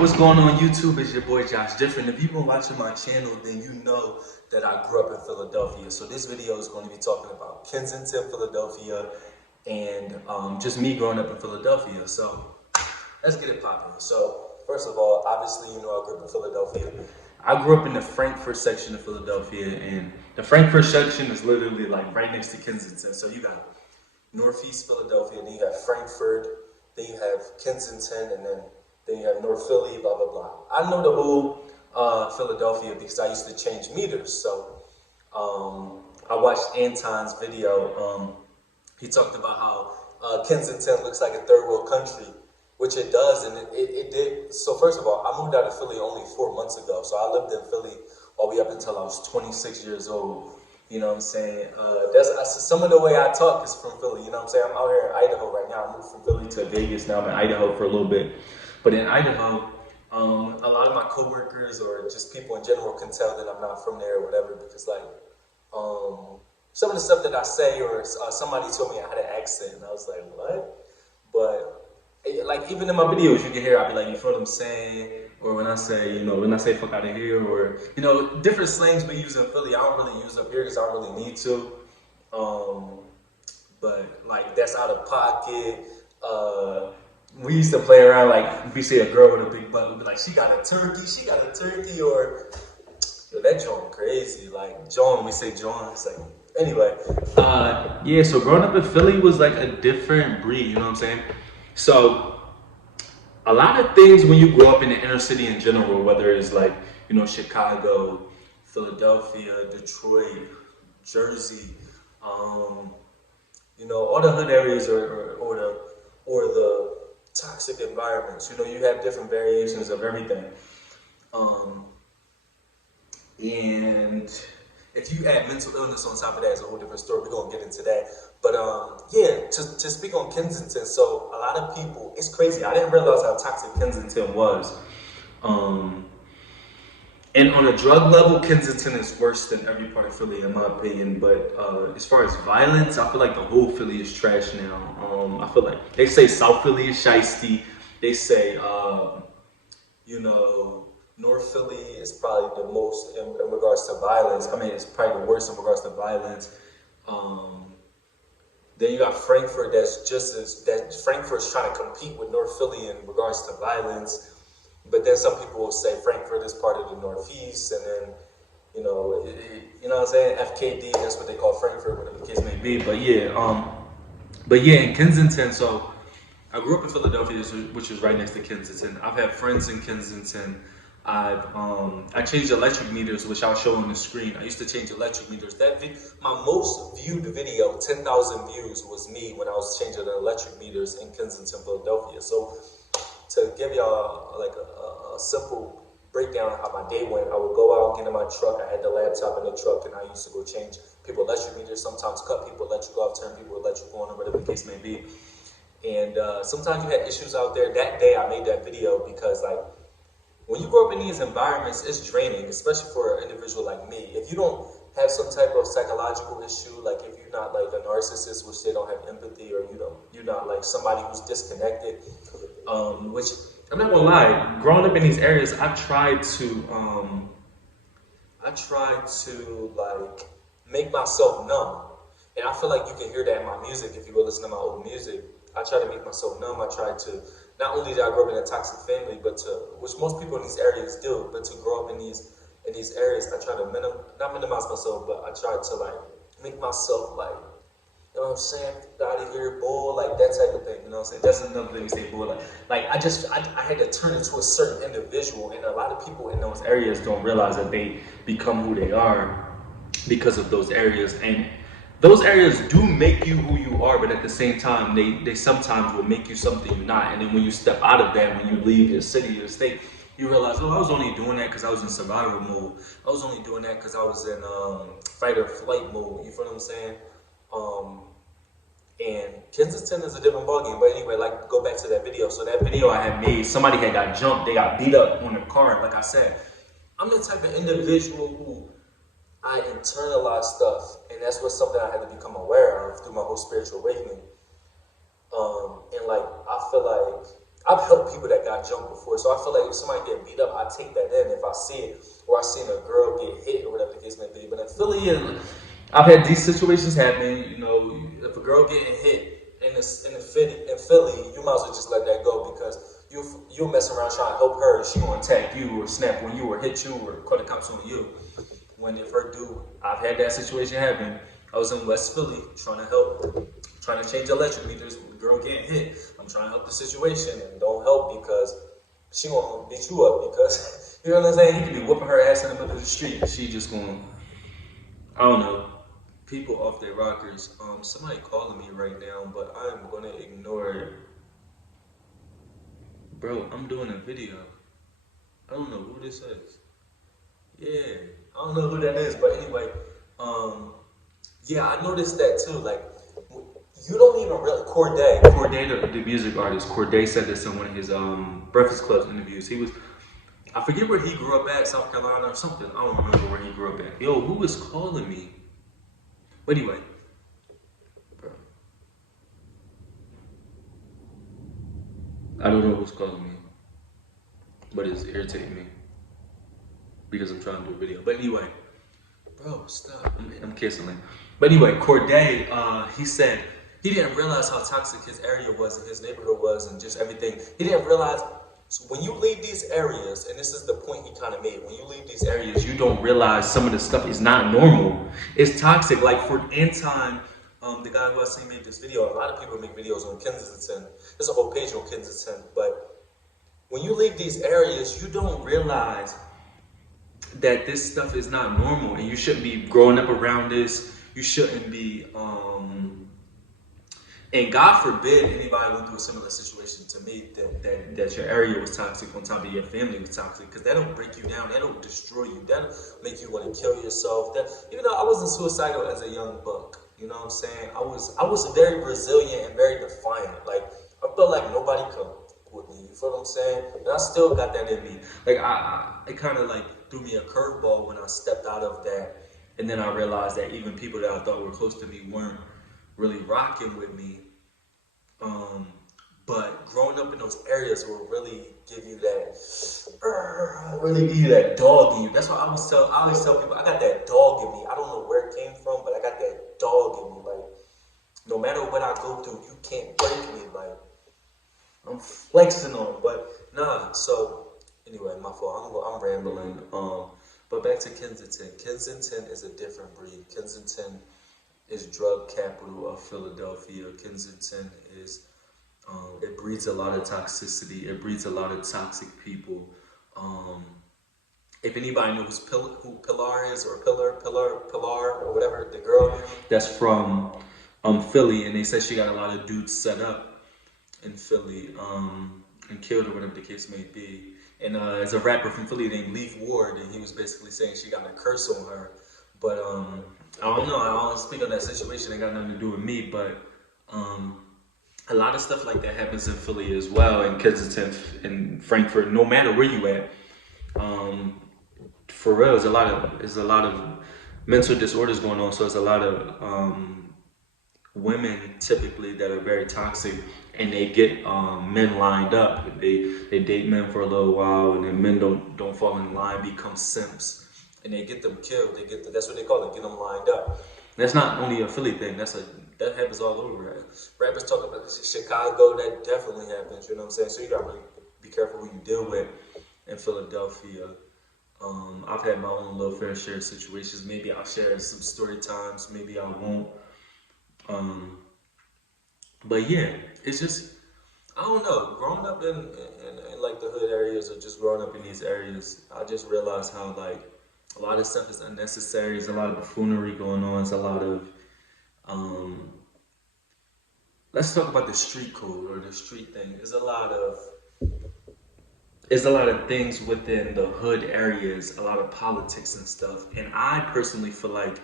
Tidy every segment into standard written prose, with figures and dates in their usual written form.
What's going on YouTube? It's your boy Joshdifferent. If you've been watching my channel, then you know that I grew up in Philadelphia. So this video is going to be talking about Kensington, Philadelphia, and just me growing up in Philadelphia. So let's get it popping. So first of all, obviously you know I grew up in Philadelphia. I grew up in the Frankfurt section of Philadelphia, and the Frankfurt section is literally like right next to Kensington. So you got Northeast Philadelphia, then you got Frankfurt, then you have Kensington, and then you have North Philly, blah, blah, blah. I know the whole Philadelphia because I used to change meters. So I watched Anton's video. He talked about how Kensington looks like a third world country, which it does, and it did. So first of all, I moved out of Philly only 4 months ago. So I lived in Philly all the way up until I was 26 years old. You know what I'm saying? Some of the way I talk is from Philly. You know what I'm saying? I'm out here in Idaho right now. I moved from Philly to Vegas. Now I'm in Idaho for a little bit. But in Idaho, a lot of my coworkers or just people in general can tell that I'm not from there or whatever because like some of the stuff that I say or somebody told me I had an accent and I was like, what? But like even in my videos you can hear I'll be like, you feel what I'm saying? Or when I say fuck out of here, or different slangs we use in Philly I don't really use up here because I don't really need to. But like that's out of pocket. We used to play around like if we see a girl with a big butt, we'd be like, she got a turkey, or yo, that joint crazy. Like John, we say John. It's like anyway. Yeah. So growing up in Philly was like a different breed. You know what I'm saying? So a lot of things when you grow up in the inner city in general, whether it's like Chicago, Philadelphia, Detroit, Jersey, all the hood areas or the toxic environments. You have different variations of everything. And if you add mental illness on top of that, it's a whole different story. We're gonna get into that. But yeah, to speak on Kensington, so a lot of people, it's crazy. I didn't realize how toxic Kensington was. And on a drug level, Kensington is worse than every part of Philly, in my opinion. But as far as violence, I feel like the whole Philly is trash now. I feel like they say South Philly is shiesty. They say, North Philly is probably the most in regards to violence. I mean, it's probably the worst in regards to violence. Then you got Frankfurt Frankfurt's trying to compete with North Philly in regards to violence. But then some people will say Frankfurt is part of the Northeast, and then, you know what I'm saying? FKD, that's what they call Frankfurt, whatever the case may be. But yeah, in Kensington, so I grew up in Philadelphia, which is right next to Kensington. I've had friends in Kensington. I changed electric meters, which I'll show on the screen. I used to change electric meters. My most viewed video, 10,000 views, was me when I was changing the electric meters in Kensington, Philadelphia. So to give y'all like a simple breakdown of how my day went, I would go out, get in my truck. I had the laptop in the truck, and I used to go change people electric meters. Sometimes cut people electric off, turn people electric on, or whatever the case may be. And sometimes you had issues out there. That day I made that video because like, when you grow up in these environments, it's draining, especially for an individual like me. If you don't have some type of psychological issue, like if you're not like a narcissist, which they don't have empathy, or you're not like somebody who's disconnected, which I'm not gonna lie, growing up in these areas, I tried to like make myself numb, and I feel like you can hear that in my music if you go listen to my old music. I try to make myself numb. I try to. Not only did I grow up in a toxic family, which most people in these areas do, but to grow up in these areas, I try to not minimize myself, but I try to like make myself like, you know what I'm saying, out of here, bull, like that type of thing. You know what I'm saying? That's another thing you say, bull. Like I had to turn into a certain individual, and a lot of people in those areas don't realize that they become who they are because of those areas. And those areas do make you who you are, but at the same time, they sometimes will make you something you're not. And then when you step out of that, when you leave your city, your state, you realize, oh, I was only doing that because I was in survival mode. I was only doing that because I was in fight or flight mode. You feel what I'm saying? And Kensington is a different ballgame. But anyway, like go back to that video. So that video I had made, somebody had got jumped. They got beat up on the car. Like I said, I'm the type of individual who I internalize stuff, and that's what something I had to become aware of through my whole spiritual awakening. And like I feel like I've helped people that got jumped before, so I feel like if somebody get beat up, I take that in if I see it, or I seen a girl get hit or whatever the case may be. But in Philly, I've had these situations happen. You know, if a girl getting hit in Philly, you might as well just let that go because you'll mess around trying to help her, and she gonna attack you or snap on you or hit you or call the cops on you. When if her dude, I've had that situation happen. I was in West Philly trying to help, trying to change electric meters. Girl getting hit. I'm trying to help the situation and don't help because she gonna beat you up because you know what I'm saying. He could be whooping her ass in the middle of the street. She just gonna, I don't know. People off their rockers. Somebody calling me right now, but I'm gonna ignore it. Bro, I'm doing a video. I don't know who this is. Yeah, I don't know who that is, but anyway, yeah, I noticed that too. Like, you don't even really Corday, the music artist. Corday said this in one of his Breakfast Club interviews. He was, I forget where he grew up at, South Carolina or something. I don't remember where he grew up at. Yo, who is calling me? But anyway, bro, I don't know who's calling me, but it's irritating me because I'm trying to do a video. But anyway, bro, stop. I'm canceling. But anyway, Corday, he said he didn't realize how toxic his area was and his neighborhood was and just everything. He didn't realize, so when you leave these areas, and this is the point he kind of made, when you leave these areas, you don't realize some of the stuff is not normal. It's toxic. Like for Anton, the guy who I seen made this video, a lot of people make videos on Kensington. There's a whole page on Kensington. But when you leave these areas, you don't realize that this stuff is not normal and you shouldn't be growing up around this. You shouldn't be, and God forbid anybody went through a similar situation to me that your area was toxic on top of your family was toxic, because that'll break you down, that'll destroy you, that'll make you want to kill yourself. That, even though I wasn't suicidal as a young buck, you know what I'm saying? I was very resilient and very defiant. Like I felt like nobody could with me. You feel what I'm saying? And I still got that in me. Like it kind of like threw me a curveball when I stepped out of that, and then I realized that even people that I thought were close to me weren't really rocking with me. But growing up in those areas will really give you that dog in you. That's why I always tell people I got that dog in me. I don't know where it came from, but I got that dog in me. Like no matter what I go through, you can't break me. Like I'm flexing on, but nah. So anyway, my fault. I'm rambling. But back to Kensington. Kensington is a different breed. Kensington is drug capital of Philadelphia. Kensington is, it breeds a lot of toxicity. It breeds a lot of toxic people. If anybody knows who Pilar is, or Pilar, or whatever, the girl that's from Philly, and they said she got a lot of dudes set up in Philly, and killed or whatever the case may be. And there's a rapper from Philly named Leaf Ward, and he was basically saying she got a curse on her. But I don't know. I don't speak on that situation. It got nothing to do with me. But a lot of stuff like that happens in Philly as well, in Kensington, in Frankfurt. No matter where you at, for real, there's a lot of mental disorders going on. So there's a lot of women typically that are very toxic, and they get men lined up. They date men for a little while, and then men don't fall in line, become simps, and they get them killed. That's what they call it, get them lined up. That's not only a Philly thing. That happens all over. Right? Rappers talk about this in Chicago. That definitely happens. You know what I'm saying? So you gotta really be careful who you deal with in Philadelphia. I've had my own little fair share of situations. Maybe I'll share some story times. Maybe I won't. But yeah, it's just, I don't know, growing up in like the hood areas, or just growing up in these areas, I just realized how like a lot of stuff is unnecessary. There's a lot of buffoonery going on. There's a lot of, let's talk about the street code or the street thing. There's a lot of things within the hood areas, a lot of politics and stuff. And I personally feel like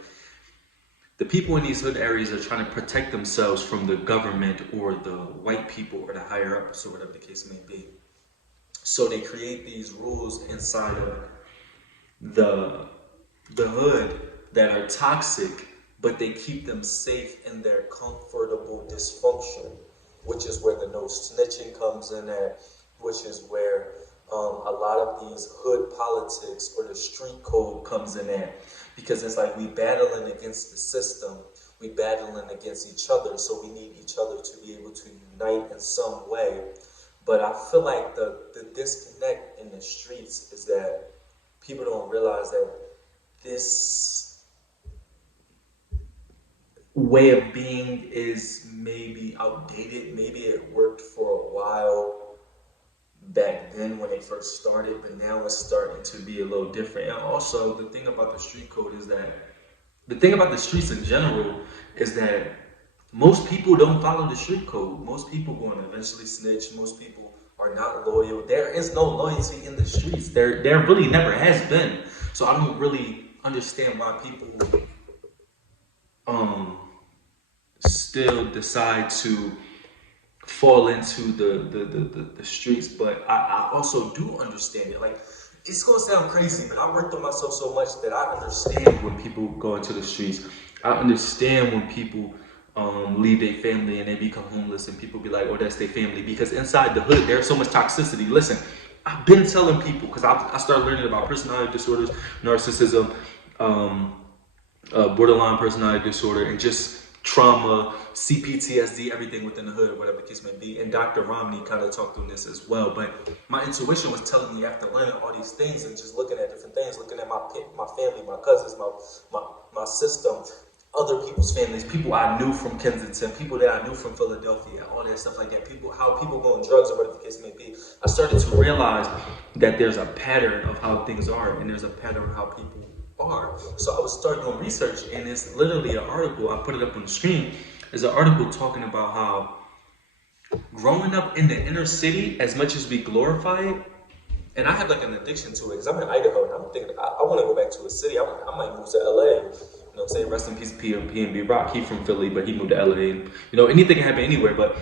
the people in these hood areas are trying to protect themselves from the government or the white people or the higher ups or whatever the case may be. So they create these rules inside of the hood that are toxic, but they keep them safe in their comfortable dysfunction, which is where the no snitching comes in at, which is where a lot of these hood politics or the street code comes in at. Because it's like we battling against the system, we battling against each other, so we need each other to be able to unite in some way. But I feel like the disconnect in the streets is that people don't realize that this way of being is maybe outdated. Maybe it worked for a while back then when it first started, but now it's starting to be a little different. And also, the thing about the street code is that the thing about the streets in general is that most people don't follow the street code. Most people going to eventually snitch. Most people are not loyal. There is no loyalty in the streets. There really never has been. So I don't really understand why people still decide to fall into the streets. But I also do understand it. Like, it's gonna sound crazy, but I worked on myself so much that I understand when people go into the streets. I understand when people leave their family and they become homeless, and people be like, "Oh, that's their family." Because inside the hood, there's so much toxicity. Listen, I've been telling people because I started learning about personality disorders, narcissism, borderline personality disorder, and just trauma, CPTSD, everything within the hood, or whatever the case may be. And Dr. Romney kind of talked on this as well. But my intuition was telling me after learning all these things and just looking at different things, looking at my family, my cousins, my system, other people's families, people I knew from Kensington, people that I knew from Philadelphia, all that stuff like that, how people go on drugs or whatever the case may be. I started to realize that there's a pattern of how things are, and there's a pattern of how people are. So I was starting doing research, and it's literally an article, I put it up on the screen, is an article talking about how growing up in the inner city, as much as we glorify it, and I have like an addiction to it, because I'm in Idaho, and I'm thinking, I want to go back to a city. I might move to LA. You know what I'm saying? Rest in peace, PNB Rock. He from Philly, but he moved to LA. And, you know, anything can happen anywhere, but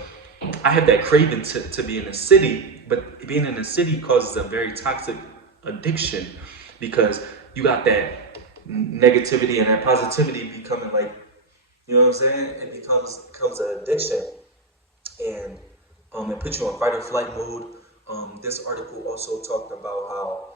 I have that craving to be in a city, but being in a city causes a very toxic addiction, because you got that negativity and that positivity becoming like, you know what I'm saying? It becomes an addiction, and it puts you on fight or flight mode. This article also talked about how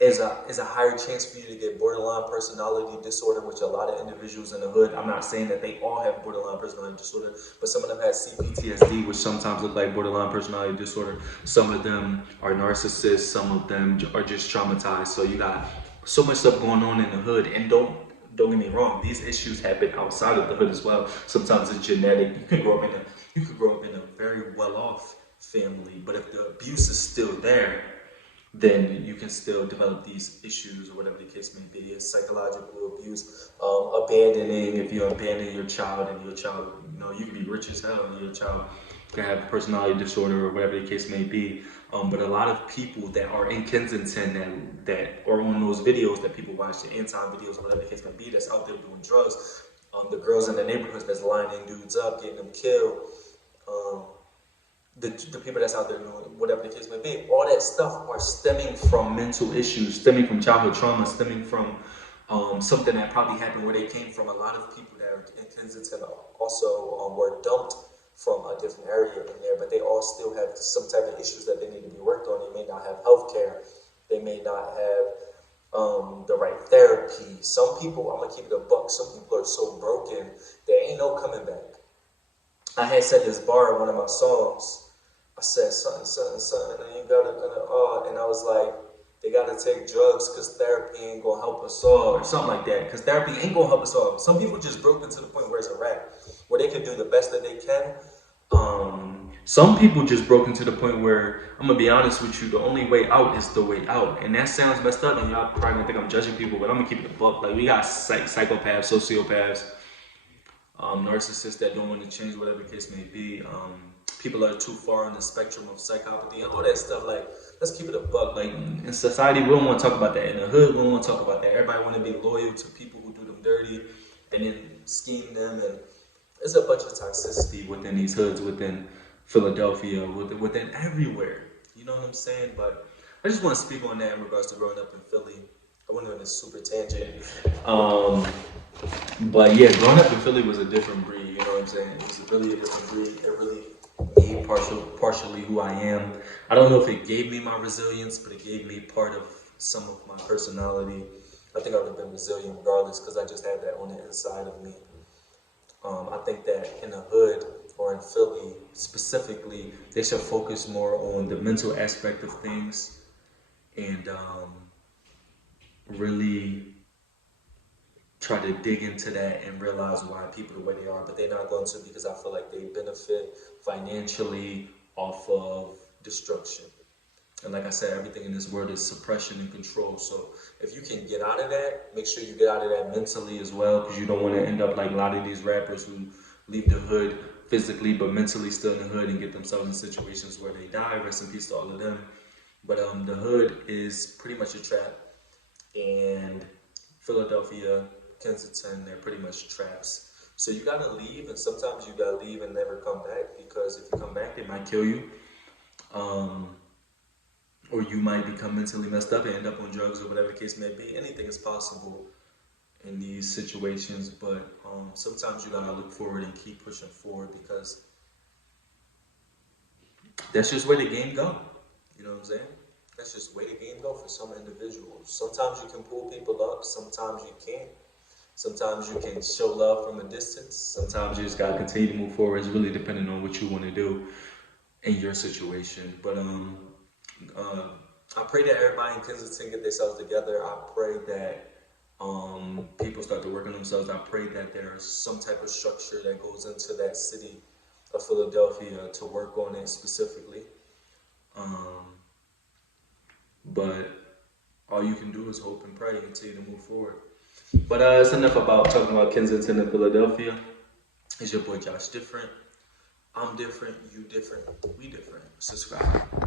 is a higher chance for you to get borderline personality disorder, which a lot of individuals in the hood, I'm not saying that they all have borderline personality disorder, but some of them have CPTSD, which sometimes look like borderline personality disorder. Some of them are narcissists, some of them are just traumatized. So you got so much stuff going on in the hood, and don't get me wrong, these issues happen outside of the hood as well. Sometimes it's genetic. You could grow up in a very well-off family, but if the abuse is still there, then you can still develop these issues or whatever the case may be. It's psychological abuse, abandoning, if you abandon your child, and your child, you know, you can be rich as hell and your child can have personality disorder or whatever the case may be. But a lot of people that are in Kensington that are on those videos that people watch, the Anton videos or whatever the case may be, that's out there doing drugs, the girls in the neighborhoods that's lining dudes up, getting them killed, the people that's out there doing whatever the case may be, all that stuff are stemming from mental issues, stemming from childhood trauma, stemming from something that probably happened where they came from. A lot of people that are in Kensington also were dumped from a different area in there, but they all still have some type of issues that they need to be worked on. They may not have health care. They may not have the right therapy. Some people, I'm going to keep it a buck, some people are so broken, there ain't no coming back. I had said this bar in one of my songs. I said something, and you gotta, and I was like, they gotta take drugs because therapy ain't gonna help us all, or something like that, because therapy ain't gonna help us all. Some people just broke into the point where it's a wrap, where they can do the best that they can. Some people just broke into the point where, I'm gonna be honest with you, the only way out is the way out. And that sounds messed up, and y'all probably gonna think I'm judging people, but I'm gonna keep it a buck. Like, we got psychopaths, sociopaths, narcissists that don't want to change, whatever the case may be. People are too far on the spectrum of psychopathy and all that stuff. Like, let's keep it a buck. Like, in society, we don't want to talk about that. In the hood, we don't want to talk about that. Everybody want to be loyal to people who do them dirty and then scheme them. And there's a bunch of toxicity within these hoods, within Philadelphia, within everywhere. You know what I'm saying? But I just want to speak on that in regards to growing up in Philly. I went on this super tangent. But yeah, growing up in Philly was a different breed. You know what I'm saying? It was really a different breed. It really me, partially who I am. I don't know if it gave me my resilience, but it gave me part of some of my personality. I think I would have been resilient regardless because I just had that on the inside of me. I think that in the hood or in Philly specifically, they should focus more on the mental aspect of things and really try to dig into that and realize why people are the way they are, but they're not going to because I feel like they benefit financially off of destruction. And like I said, everything in this world is suppression and control. So if you can get out of that, make sure you get out of that mentally as well, because you don't want to end up like a lot of these rappers who leave the hood physically but mentally still in the hood and get themselves in situations where they die. Rest in peace to all of them. But the hood is pretty much a trap, and Philadelphia, Kensington, they're pretty much traps. So you gotta leave, and sometimes you gotta leave and never come back, because if you come back, they might kill you. Or you might become mentally messed up and end up on drugs or whatever the case may be. Anything is possible in these situations, but sometimes you gotta look forward and keep pushing forward, because that's just where the game go. You know what I'm saying? That's just the way the game go for some individuals. Sometimes you can pull people up, sometimes you can't. Sometimes you can show love from a distance. Sometimes you just gotta continue to move forward. It's really depending on what you want to do in your situation. But I pray that everybody in Kensington get themselves together. I pray that people start to work on themselves. I pray that there's some type of structure that goes into that city of Philadelphia to work on it specifically. But all you can do is hope and pray and continue to move forward. But it's enough about talking about Kensington and Philadelphia. It's your boy Joshdifferent. I'm different, you different, we different. Subscribe.